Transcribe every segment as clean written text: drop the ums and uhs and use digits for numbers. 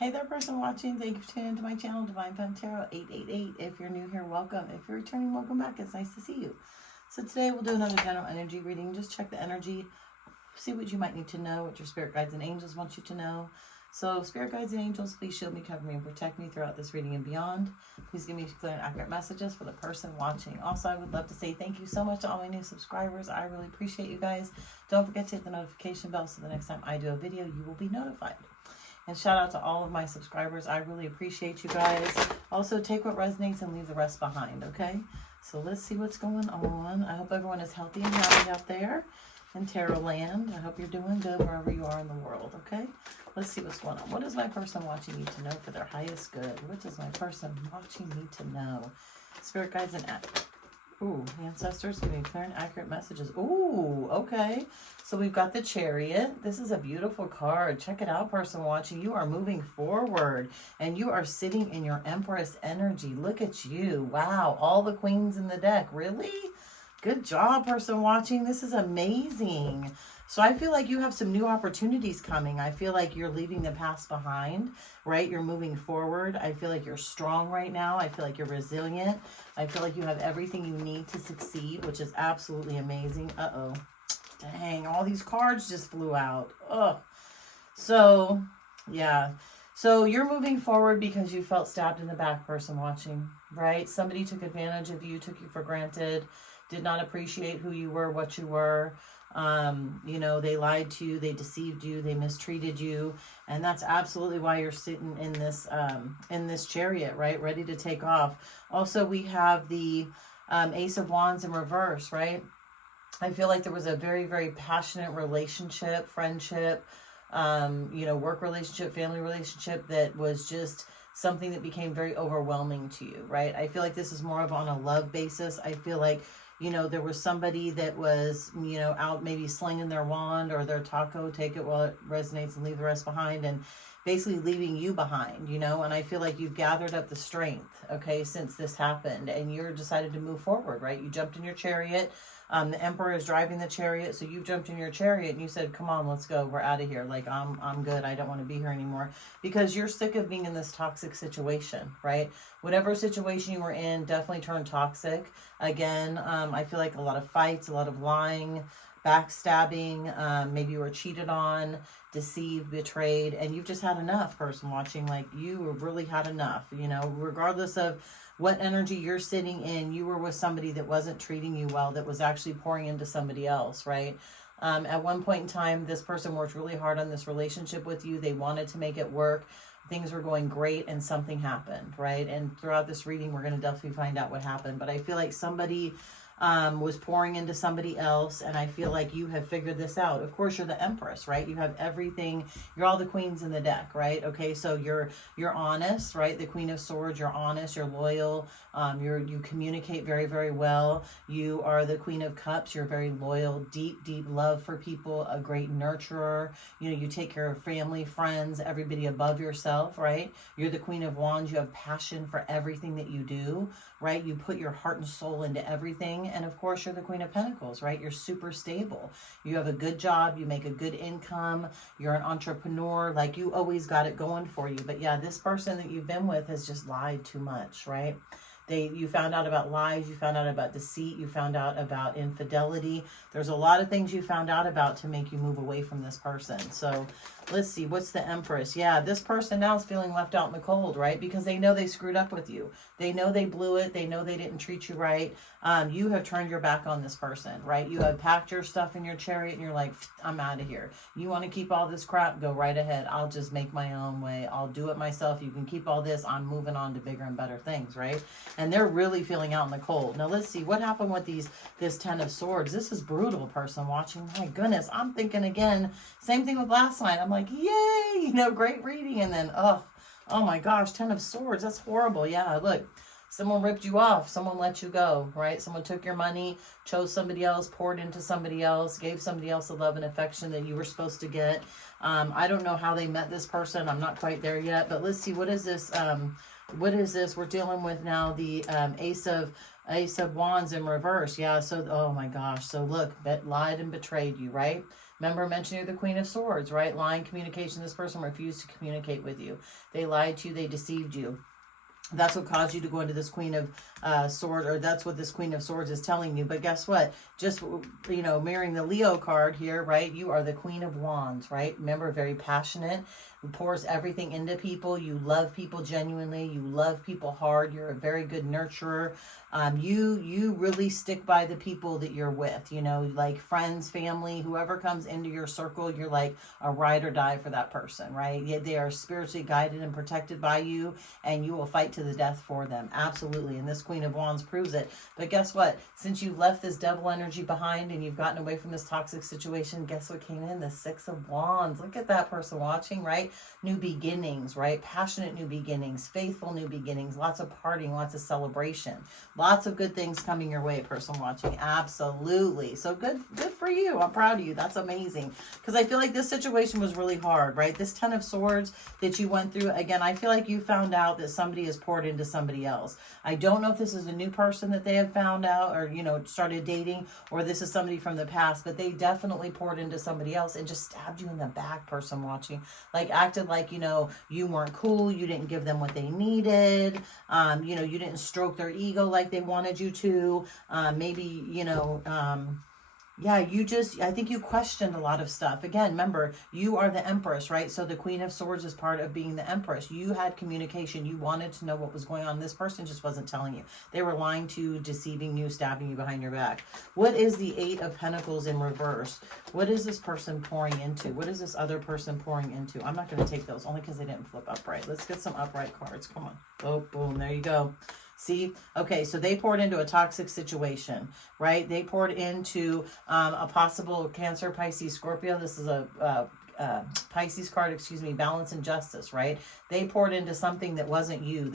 Hey there, person watching. Thank you for tuning into my channel, Divine Femme Tarot 888. If you're new here, welcome. If you're returning, welcome back. It's nice to see you. So today we'll do another general energy reading. Just check the energy, see what you might need to know, what your spirit guides and angels want you to know. So spirit guides and angels, please shield me, cover me, and protect me throughout this reading and beyond. Please give me clear and accurate messages for the person watching. Also, I would love to say thank you so much to all my new subscribers. I really appreciate you guys. Don't forget to hit the notification bell so the next time I do a video, you will be notified. And shout out to all of my subscribers. I really appreciate you guys. Also, take what resonates and leave the rest behind, okay? So let's see what's going on. I hope everyone is healthy and happy out there in Tarot land. I hope you're doing good wherever you are in the world, okay? Let's see what's going on. What does my person watching need to know for their highest good? What does my person watching need to know? Spirit guides and ooh, ancestors giving clear and accurate messages. Ooh, okay. So we've got the Chariot. This is a beautiful card. Check it out, person watching. You are moving forward and you are sitting in your Empress energy. Look at you. Wow. All the queens in the deck. Really? Good job, person watching. This is amazing. So I feel like you have some new opportunities coming. I feel like you're leaving the past behind, right? You're moving forward. I feel like you're strong right now. I feel like you're resilient. I feel like you have everything you need to succeed, which is absolutely amazing. Uh-oh. Dang, all these cards just flew out. Ugh. So, yeah. So you're moving forward because you felt stabbed in the back, person watching, right? Somebody took advantage of you, took you for granted, did not appreciate who you were, what you were. You know, they lied to you, they deceived you, they mistreated you, and that's absolutely why you're sitting in this Chariot, right, ready to take off. Also, we have the Ace of Wands in reverse, right? I feel like there was a very, very passionate relationship, friendship, you know, work relationship, family relationship that was just something that became very overwhelming to you, right? I feel like this is more of on a love basis. I feel like, you know, there was somebody that was, you know, out maybe slinging their wand or their taco, take it while it resonates and leave the rest behind, and basically leaving you behind, you know. And I feel like you've gathered up the strength, okay, since this happened, and you're decided to move forward, right? You jumped in your Chariot. The Emperor is driving the Chariot, so you jumped in your Chariot and you said, come on, let's go, we're out of here. Like, I'm good, I don't want to be here anymore, because you're sick of being in this toxic situation, right? Whatever situation you were in definitely turned toxic. Again, I feel like a lot of fights, a lot of lying, backstabbing, maybe you were cheated on, deceived, betrayed, and you've just had enough, person watching. Like, you really had enough, you know, regardless of what energy you're sitting in. You were with somebody that wasn't treating you well, that was actually pouring into somebody else, right? At one point in time, this person worked really hard on this relationship with you. They wanted to make it work. Things were going great and something happened, right? And throughout this reading, we're going to definitely find out what happened. But I feel like somebody was pouring into somebody else, and I feel like you have figured this out. Of course, you're the Empress, right? You have everything. You're all the queens in the deck, right? Okay, so you're honest, right? The Queen of Swords. You're honest. You're loyal. You communicate very, very well. You are the Queen of Cups. You're very loyal, deep love for people. A great nurturer. You know, you take care of family, friends, everybody above yourself, right? You're the Queen of Wands. You have passion for everything that you do, right? You put your heart and soul into everything. And of course, you're the Queen of Pentacles, right? You're super stable. You have a good job. You make a good income. You're an entrepreneur. Like, you always got it going for you. But yeah, this person that you've been with has just lied too much, right? You found out about lies, you found out about deceit, you found out about infidelity. There's a lot of things you found out about to make you move away from this person. So let's see, what's the Empress? Yeah, this person now is feeling left out in the cold, right? Because they know they screwed up with you. They know they blew it. They know they didn't treat you right. You have turned your back on this person, right? You have packed your stuff in your Chariot and you're like, I'm out of here. You want to keep all this crap? Go right ahead. I'll just make my own way. I'll do it myself. You can keep all this. I'm moving on to bigger and better things, right? And they're really feeling out in the cold. Now, let's see what happened with this Ten of Swords. This is brutal, person watching. My goodness, I'm thinking again, same thing with last night. I'm like, yay, you know, great reading. And then, oh my gosh, Ten of Swords. That's horrible. Yeah, look, someone ripped you off. Someone let you go, right? Someone took your money, chose somebody else, poured into somebody else, gave somebody else the love and affection that you were supposed to get. I don't know how they met this person. I'm not quite there yet. But let's see, what is this? What is this? We're dealing with now the Ace of Wands in reverse. Yeah, so, oh my gosh. So look, lied and betrayed you, right? Remember, I mentioned you're the Queen of Swords, right? Lying communication. This person refused to communicate with you. They lied to you. They deceived you. That's what caused you to go into this Queen of Swords, or that's what this Queen of Swords is telling you. But guess what? Just, you know, mirroring the Leo card here, right? You are the Queen of Wands, right? Remember, very passionate, pours everything into people. You love people genuinely. You love people hard. You're a very good nurturer. You really stick by the people that you're with, you know, like friends, family, whoever comes into your circle, you're like a ride or die for that person, right? Yeah, they are spiritually guided and protected by you, and you will fight to the death for them. Absolutely. And this Queen of Wands proves it. But guess what? Since you've left this devil energy behind and you've gotten away from this toxic situation, guess what came in? The Six of Wands. Look at that person watching, right? New beginnings, right? Passionate new beginnings, faithful new beginnings, lots of partying, lots of celebration. Lots of good things coming your way, person watching. Absolutely. So good for you. I'm proud of you. That's amazing. Because I feel like this situation was really hard, right? This Ten of Swords that you went through, again, I feel like you found out that somebody has poured into somebody else. I don't know if this is a new person that they have found out or, you know, started dating, or this is somebody from the past, but they definitely poured into somebody else and just stabbed you in the back, person watching. Like acted like, you know, you weren't cool. You didn't give them what they needed. You know, you didn't stroke their ego like they wanted you to. Maybe, you know, yeah, I think you questioned a lot of stuff. Again, remember, you are the Empress, right? So the Queen of Swords is part of being the Empress. You had communication. You wanted to know what was going on. This person just wasn't telling you. They were lying to you, deceiving you, stabbing you behind your back. What is the Eight of Pentacles in reverse? What is this person pouring into? What is this other person pouring into? I'm not going to take those only because they didn't flip upright. Let's get some upright cards. Come on. Oh, boom. There you go. See? Okay, so they poured into a toxic situation, right? They poured into a possible Cancer, Pisces, Scorpio. This is a Pisces card, excuse me, balance and justice, right? They poured into something that wasn't you.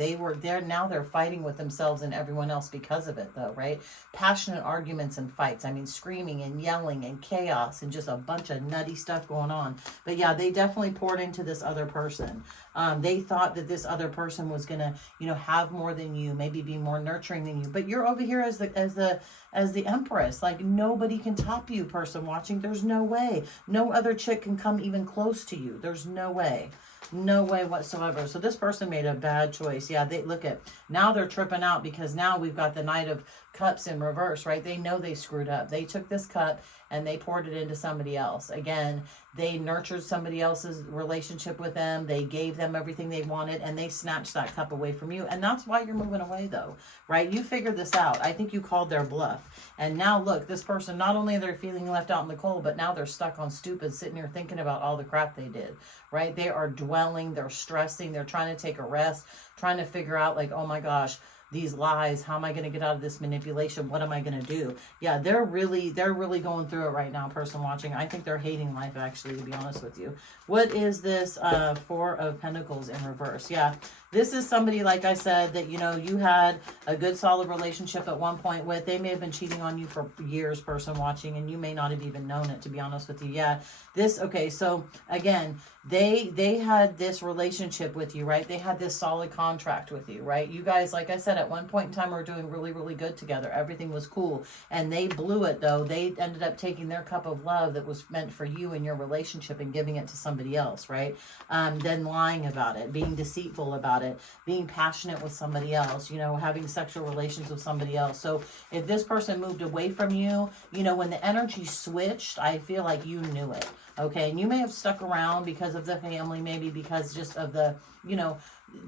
Now they're fighting with themselves and everyone else because of it though, right? Passionate arguments and fights. I mean, screaming and yelling and chaos and just a bunch of nutty stuff going on. But yeah, they definitely poured into this other person. They thought that this other person was going to, you know, have more than you, maybe be more nurturing than you, but you're over here as the Empress. Like nobody can top you, person watching. There's no way. No other chick can come even close to you. There's no way. No way whatsoever. So this person made a bad choice. Yeah, they look at now they're tripping out because now we've got the Knight of Cups in reverse, right? They know they screwed up. They took this cup and they poured it into somebody else. Again, they nurtured somebody else's relationship with them. They gave them everything they wanted and they snatched that cup away from you. And that's why you're moving away though, right? You figured this out. I think you called their bluff. And now look, this person, not only are they feeling left out in the cold, but now they're stuck on stupid, sitting here thinking about all the crap they did, right? They are dwelling, they're stressing, they're trying to take a rest, trying to figure out like, oh my gosh, these lies, how am I going to get out of this manipulation? What am I going to do? Yeah, they're really going through it right now, person watching. I think they're hating life, actually, to be honest with you. What is this Four of Pentacles in reverse? Yeah, this is somebody, like I said, that, you know, you had a good, solid relationship at one point with. They may have been cheating on you for years, person watching, and you may not have even known it, to be honest with you. Yeah, okay, so again, they had this relationship with you, right? They had this solid contract with you, right? You guys, like I said, at one point in time were doing really, really good together. Everything was cool. And they blew it though. They ended up taking their cup of love that was meant for you and your relationship and giving it to somebody else, right? Then lying about it, being deceitful about it, being passionate with somebody else, you know, having sexual relations with somebody else. So if this person moved away from you, you know, when the energy switched, I feel like you knew it. Okay, and you may have stuck around because of the family, maybe because just of the, you know,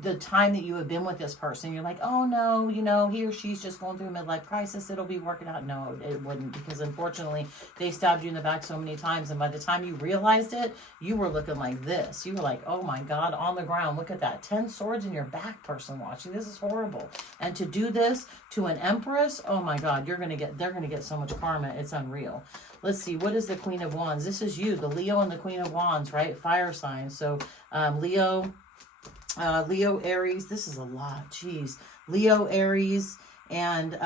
the time that you have been with this person. You're like, oh no, you know, he or she's just going through a midlife crisis. It'll be working out. No, it wouldn't, because unfortunately they stabbed you in the back so many times. And by the time you realized it, you were looking like this. You were like, oh my God, on the ground. Look at that. 10 swords in your back, person watching. This is horrible. And to do this to an Empress, oh my God, they're going to get so much karma. It's unreal. Let's see. What is the Queen of Wands? This is you, the Leo and the Queen of Wands, right? Fire signs. So Leo, Aries. This is a lot. Jeez. Leo, Aries, and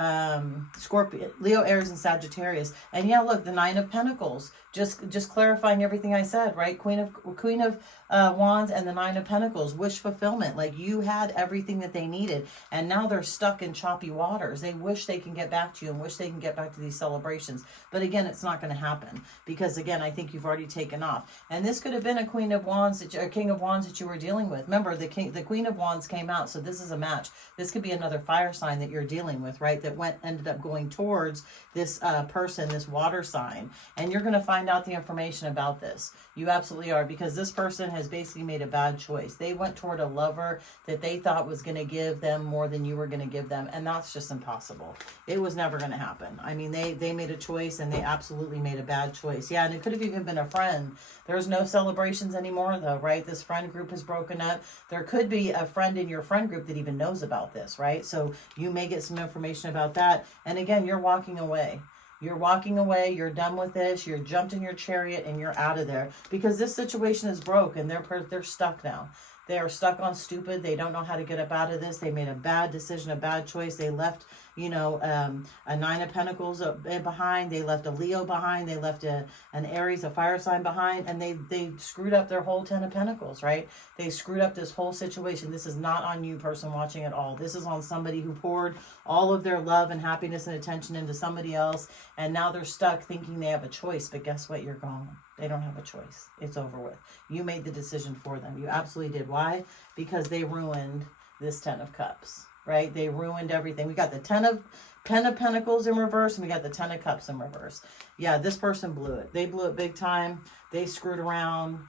Scorpio, Leo, Aries, and Sagittarius. And yeah, look, the Nine of Pentacles. Just clarifying everything I said, right? Queen of Wands and the Nine of Pentacles. Wish fulfillment. Like, you had everything that they needed, and now they're stuck in choppy waters. They wish they can get back to you and wish they can get back to these celebrations. But again, it's not going to happen because, again, I think you've already taken off. And this could have been a Queen of Wands, a King of Wands that you were dealing with. Remember, the Queen of Wands came out, so this is a match. This could be another fire sign that you're dealing with, right? That ended up going towards this person, this water sign. And you're going to find out the information about this. You absolutely are, because this person has basically made a bad choice. They went toward a lover that they thought was going to give them more than you were going to give them, and that's just impossible. It was never going to happen. I mean, they made a choice, and they absolutely made a bad choice. Yeah, and it could have even been a friend. There's no celebrations anymore, though, right? This friend group is broken up. There could be a friend in your friend group that even knows about this, right? So you may get some information about that. And again, you're walking away. You're walking away, you're done with this, you're jumped in your chariot, and you're out of there. Because this situation is broke, and they're stuck now. They are stuck on stupid. They don't know how to get up out of this. They made a bad decision, a bad choice. They left, a Nine of Pentacles behind. They left a Leo behind. They left an Aries, a fire sign behind. And they screwed up their whole 10 of Pentacles, right? They screwed up this whole situation. This is not on you, person watching at all. This is on somebody who poured all of their love and happiness and attention into somebody else. And now they're stuck thinking they have a choice. But guess what? You're gone. They don't have a choice. It's over with. You made the decision for them. You absolutely did. Why? Because they ruined this 10 of Cups, right? They ruined everything. We got the 10 of Pentacles in reverse, and we got the 10 of Cups in reverse. Yeah, this person blew it. They blew it big time. They screwed around.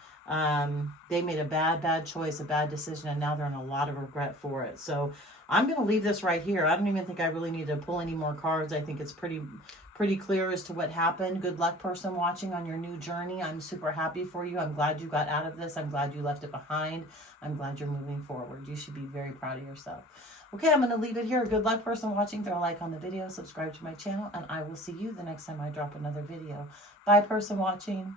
They made a bad choice, a bad decision, and now they're in a lot of regret for it. So I'm going to leave this right here. I don't even think I really need to pull any more cards. I think it's pretty clear as to what happened. Good luck, person watching, on your new journey. I'm super happy for you. I'm glad you got out of this. I'm glad you left it behind. I'm glad you're moving forward. You should be very proud of yourself. Okay, I'm going to leave it here. Good luck, person watching. Throw a like on the video, subscribe to my channel, and I will see you the next time I drop another video. Bye, person watching.